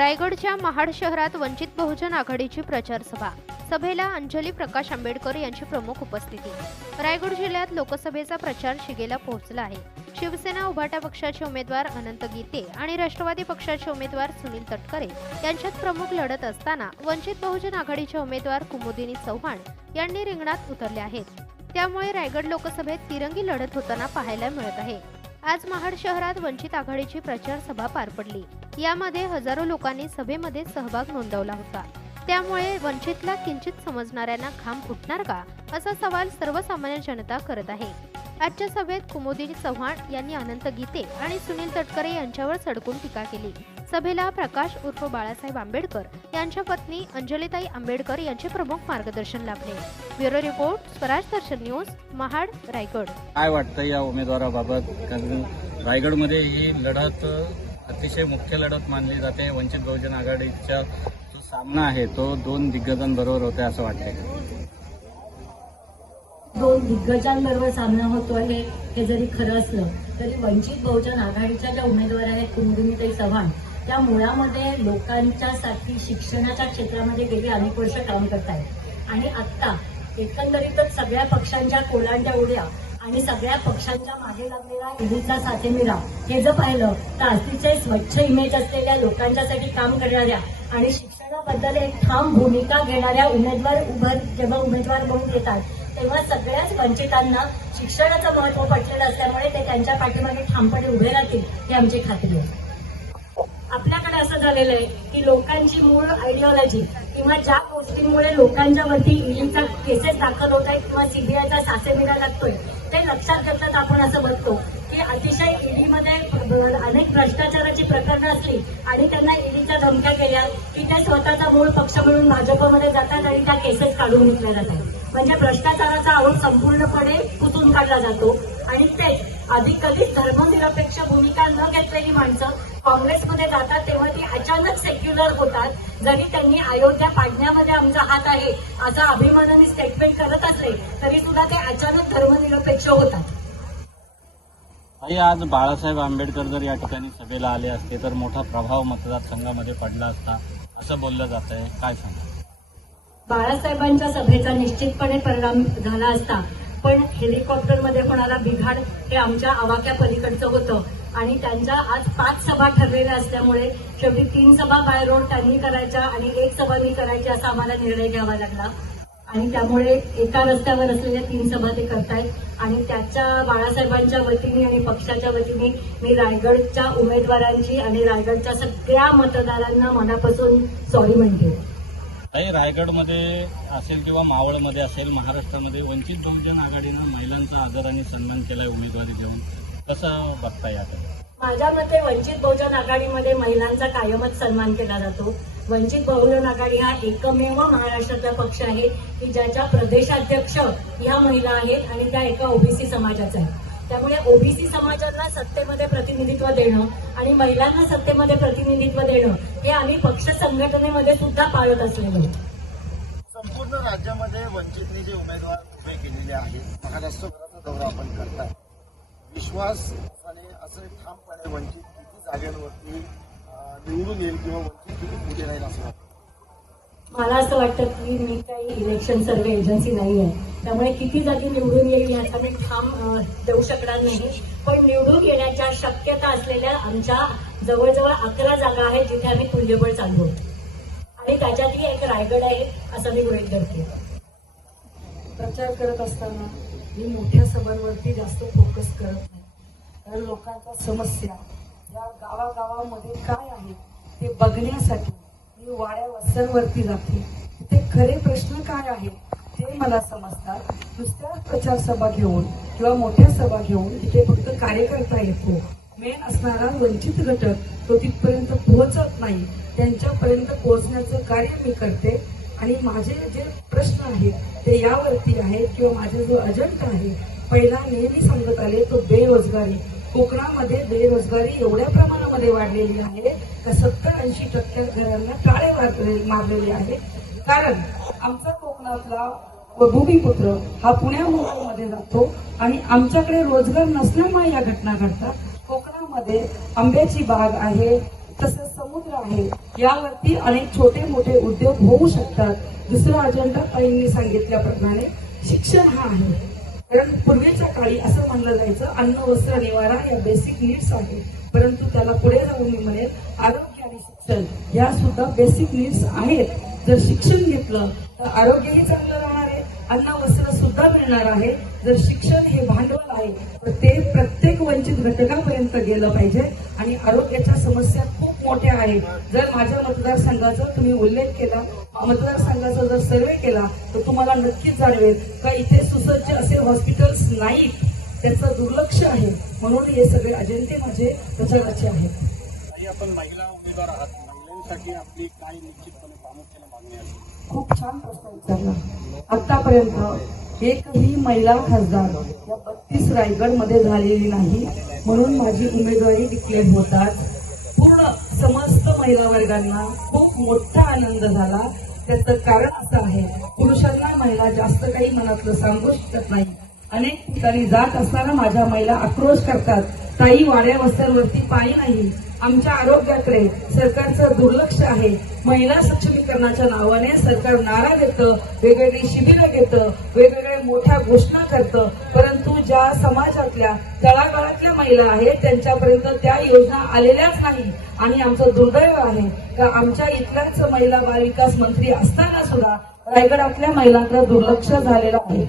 रायगडच्या महाड शहरात वंचित बहुजन आघाडीची प्रचार सभा. सभेला अंजली प्रकाश आंबेडकर यांची प्रमुख उपस्थिती. रायगड जिल्ह्यात लोकसभेचा प्रचार शिगेला पोहोचला आहे. शिवसेना उभाटा पक्षाचे उमेदवार अनंत गीते आणि राष्ट्रवादी पक्षाचे उमेदवार सुनील तटकरे यांच्यात प्रमुख लढत असताना वंचित बहुजन आघाडीचे उमेदवार कुमुदिनी चव्हाण यांनी रिंगणात उतरले आहेत. त्यामुळे रायगड लोकसभेत तिरंगी लढत होताना पाहायला मिळत आहे. आज महाड शहरात वंचित आघाडीची प्रचार सभा पार पडली. यामध्ये हजारो लोकांनी सभेमध्ये सहभाग नोंदवला होता. त्यामुळे वंचितला किंचित समजणाऱ्यांना घाम फुटणार का? असा सवाल सर्वसामान्य जनता करत आहे. आजच्या सभेत कुमुदिनी चव्हाण यांनी अनंत गीते आणि सुनील तटकरे यांच्यावर सडकून टीका केली. सभेला प्रकाश उर्फ बाळासाहेब आंबेडकर यांच्या पत्नी अंजलीताई आंबेडकर यांचे प्रमुख मार्गदर्शन लाभले. Bureau report Swaraj Darshan news Mahad Raigad. काय वाटतं या उमेदवाराबाबत? कारण रायगडमध्ये ही लढत अतिशय मुख्य लढत मानली जाते. वंचित बहुजन आघाडीचा जो सामना आहे तो दोन दिग्गजांबरोबर होतोय असं वाटतंय. दोन दिग्गजांबरोबर सामना होतो आहे हे जरी खरं असलं तरी वंचित बहुजन आघाडीच्या ज्या उमेदवार आहेत कुंदुनीताई चव्हाण त्या मुळामध्ये लोकांच्यासाठी शिक्षणाच्या क्षेत्रामध्ये गेली अनेक वर्ष काम करत आहेत आणि आत्ता एकंदरीतच सगळ्या पक्षांच्या कोलांट्या उड्या आणि सगळ्या पक्षांच्या मागे लागलेला ईडीचा साथेमिरा हे जर पाहिलं तर अतिशय स्वच्छ इमेज असलेल्या लोकांच्यासाठी काम करणाऱ्या आणि शिक्षणाबद्दल एक ठाम भूमिका घेणाऱ्या उमेदवार उभर जेव्हा उमेदवार म्हणून येतात तेव्हा सगळ्याच वंचितांना शिक्षणाचं महत्त्व पटलेलं असल्यामुळे ते त्यांच्या पाठीमागे ठामपणे उभे राहतील ही आमची खात्री आहे. आपल्याकडे असं झालेलं आहे की लोकांची मूळ आयडिओलॉजी किंवा ज्या गोष्टींमुळे लोकांच्या वरती ईडीचा केसेस दाखल होत आहेत किंवा सीबीआयचा सासेमिरा लागतोय ते लक्षात घेतल्यात आपण असं बघतो की अतिशय ईडीमध्ये अनेक भ्रष्टाचाराची प्रकरणं असली आणि त्यांना ईडीच्या धमक्या केल्या की ते स्वतःचा मूळ पक्ष म्हणून भाजपमध्ये जातात आणि त्या केसेस काढून घेतल्या जातात. म्हणजे भ्रष्टाचाराचा आरोप संपूर्णपणे पुसून काढला जातो आणि तेच अधिक कधीच धर्मनिरपेक्ष भूमिका न घेतलेली माणसं काँग्रेसमध्ये जातात तेव्हा ती अचानक सेक्युलर होतात जरी त्यांनी अयोध्या पाडण्यामध्ये आमचा हात आहे असं अभिमानाने स्टेटमेंट करत असले तरी सुद्धा ते अचानक धर्मनिरपेक्ष होतात. आज बाळासाहेब आंबेडकर जर या ठिकाणी सभेला आले असते तर मोठा प्रभाव मतदारसंघामध्ये पडला असता असं बोललं जात आहे काय सांगा बाळासाहेबांच्या सभेचा निश्चितपणे परिणाम झाला असता पण हेलिकॉप्टरमध्ये होणारा बिघाड हे आमच्या आवाक्या पलीकडचं होतं. आणि त्यांच्या आज पाच सभा ठरलेल्या असल्यामुळे शेवटी तीन सभा बाय रोड त्यांनी करायच्या आणि एक सभा मी करायची असा आम्हाला निर्णय घ्यावा लागला. आणि त्यामुळे एका रस्त्यावर असलेल्या तीन सभा ते करतायत. आणि त्याच्या बाळासाहेबांच्या वतीने आणि पक्षाच्या वतीने मी रायगडच्या उमेदवारांची आणि रायगडच्या सगळ्या मतदारांना मनापासून सॉरी म्हणते. ताई रायगडमध्ये असेल किंवा मावळमध्ये असेल महाराष्ट्रामध्ये वंचित बहुजन आघाडीनं महिलांचा आदर आणि सन्मान केलाय उमेदवारी देऊन. कसं बघता याकडे माझ्या मते वंचित बहुजन आघाडीमध्ये महिलांचा कायमच सन्मान केला जातो. वंचित बहुजन आघाडी हा एकमेव महाराष्ट्रातला पक्ष आहे की ज्याच्या प्रदेशाध्यक्ष ह्या महिला आहेत आणि त्या एका ओबीसी समाजाच्या आहेत त्यामुळे ओबीसी समाजाला सत्तेमध्ये प्रतिनिधित्व देणं आणि महिलांना सत्तेमध्ये प्रतिनिधित्व देणं हे आम्ही पक्ष संघटनेमध्ये सुद्धा पाळत असलेलो. संपूर्ण राज्यामध्ये वंचितने जे उमेदवार उभे केलेले आहेत महाराष्ट्रभराचा दौरा आपण करताय. विश्वासाने असं ठामपणे वंचित किती जागांवरती निवडून येईल किंवा वंचित किती पुढे राहील असं मला असं वाटतं की मी काही इलेक्शन सर्वे एजन्सी नाही आहे त्यामुळे किती जागी निवडून येईल याचा मी ठाम देऊ शकणार नाही. पण निवडून येण्याच्या शक्यता असलेल्या आमच्या जवळजवळ अकरा जागा आहेत जिथे आम्ही तुल्यबळ चालू आणि त्याच्यातली एक रायगड आहे असं मी गृहित धरते. प्रचार करत असताना मी मोठ्या सभांवरती जास्त फोकस करत नाही. कारण लोकांच्या समस्या या गावागावामध्ये काय आहे ते बघण्यासाठी मी वाड्या वस्त्यांवरती जाते. ते खरे प्रश्न काय आहेत मला समजतात नुसत्या प्रचार सभा घेऊन किंवा मोठ्या सभा घेऊन तिथे फक्त कार्यकर्ता येतो. मेन असणारा वंचित घटक तो तिथपर्यंत पोहोचत नाही. त्यांच्यापर्यंत पोहोचण्याचं कार्य मी करते. आणि माझे जे प्रश्न आहेत ते यावरती आहेत किंवा माझा जो अजेंडा आहे पहिला नेहमी सांगत आले तो बेरोजगारी. कोकणामध्ये बेरोजगारी एवढ्या प्रमाणामध्ये वाढलेली आहे का सत्तर ऐंशी टक्के घरांना टाळे मारलेले आहे. कारण आमचा कोकणातला व भूमिपुत्र हा पुण्या मुंबईमध्ये जातो आणि आमच्याकडे रोजगार नसल्यामुळे या घटना घडतात. कोकणामध्ये आंब्याची बाग आहे तसंच समुद्र आहे. यावरती अनेक छोटे मोठे उद्योग होऊ शकतात. दुसरा अजेंडा ताईंनी सांगितल्याप्रमाणे शिक्षण हा आहे. कारण पूर्वीच्या काळी असं म्हणलं जायचं अन्न वस्त्र निवारा या बेसिक नीड्स आहे परंतु त्याला पुढे जाऊन मी म्हणेल आरोग्य आणि शिक्षण. या सुद्धा बेसिक नीड्स आहेत. जर शिक्षण घेतलं तर आरोग्यही चांगलं राहणार अन्न वस्त्र सुद्धा मिळणार आहे. जर शिक्षण हे भांडवल आहे तर ते प्रत्येक वंचित घटकापर्यंत गेलं पाहिजे. आणि आरोग्याच्या समस्या खूप मोठ्या आहेत. जर माझ्या मतदारसंघाचा तुम्ही उल्लेख केला मतदारसंघाचा जर सर्वे केला तर तुम्हाला नक्कीच जाणवेल का इथे सुसज्ज असे हॉस्पिटल्स नाहीत. त्याचं दुर्लक्ष आहे. म्हणून हे सगळे अजेंडे माझे प्रचाराचे आहेत. आपण महिला उमेदवार आहात. महिलांसाठी आपली काय निश्चितपणे प्रामुख्याने मागणी आहे. खूप छान प्रश्न विचारला. आतापर्यंत एकही महिला खासदार या बत्तीस रायगडमध्ये झालेली नाही म्हणून माझी उमेदवारी डिक्लेअर होतात. पूर्ण समस्त महिला वर्गांना खूप मोठा आनंद झाला. त्याचं कारण असं आहे पुरुषांना महिला जास्त काही मनातलं सांगू शकत नाही. अनेक ठिकाणी जात असताना माझ्या महिला आक्रोश करतात. ताई वाड्या वस्त्यांवरती पाणी नाही. आमच्या आरोग्याकडे सरकारचं दुर्लक्ष आहे. महिला सक्षमीकरणाच्या नावाने सरकार नारा देतं वेगवेगळी शिबिरं घेतं वेगवेगळ्या मोठ्या घोषणा करतं. परंतु ज्या समाजातल्या तळागाळातल्या महिला आहेत त्यांच्यापर्यंत त्या योजना आलेल्याच नाही आणि आमचं दुर्दैव आहे. का आमच्या इथल्याच महिला बाल विकास मंत्री असताना सुद्धा रायगडातल्या महिलांकडे दुर्लक्ष झालेलं आहे.